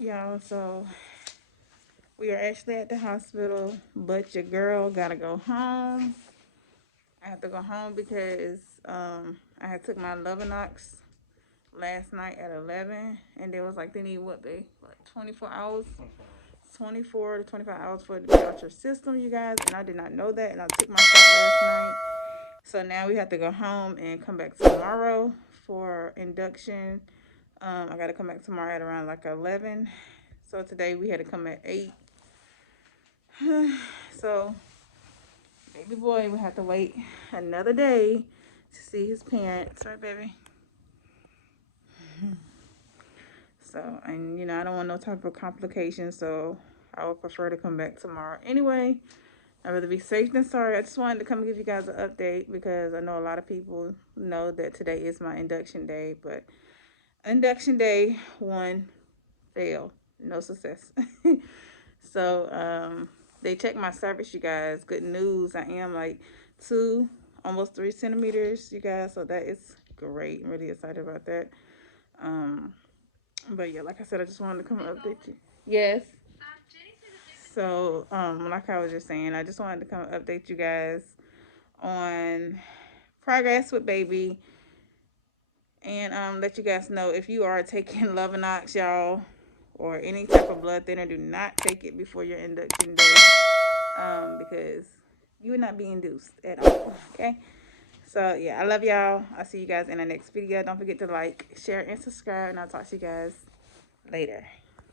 Y'all, so we are actually at the hospital, but your girl gotta go home. I have to go home because I had took my Lovenox last night at 11, and they was like they need what 24 hours, 24 to 25 hours for it to be out your system, you guys. And I did not know that, and I took my shot last night. So now we have to go home and come back tomorrow for induction. I got to come back tomorrow at around like 11. So today we had to come at 8. So baby boy we have to wait another day to see his parents, right, baby? So, and you know, I don't want no type of complications, so I would prefer to come back tomorrow. Anyway, I'd rather be safe than sorry. I just wanted to come give you guys an update because I know a lot of people know that today is my induction day, but induction day 1 failed, no success. So, they checked my cervix, you guys. Good news, I am like 2, almost 3 centimeters, you guys, so that is great. I'm really excited about that. But yeah, like I said, I just wanted to come and update you. Yes. So, like I was just saying, I just wanted to come and update you guys on progress with baby, and let you guys know if you are taking Lovenox, y'all, or any type of blood thinner, do not take it before your induction day, because you will not be induced at all. Okay. So yeah, I love y'all. I'll see you guys in the next video. Don't forget to like, share, and subscribe, and I'll talk to you guys later.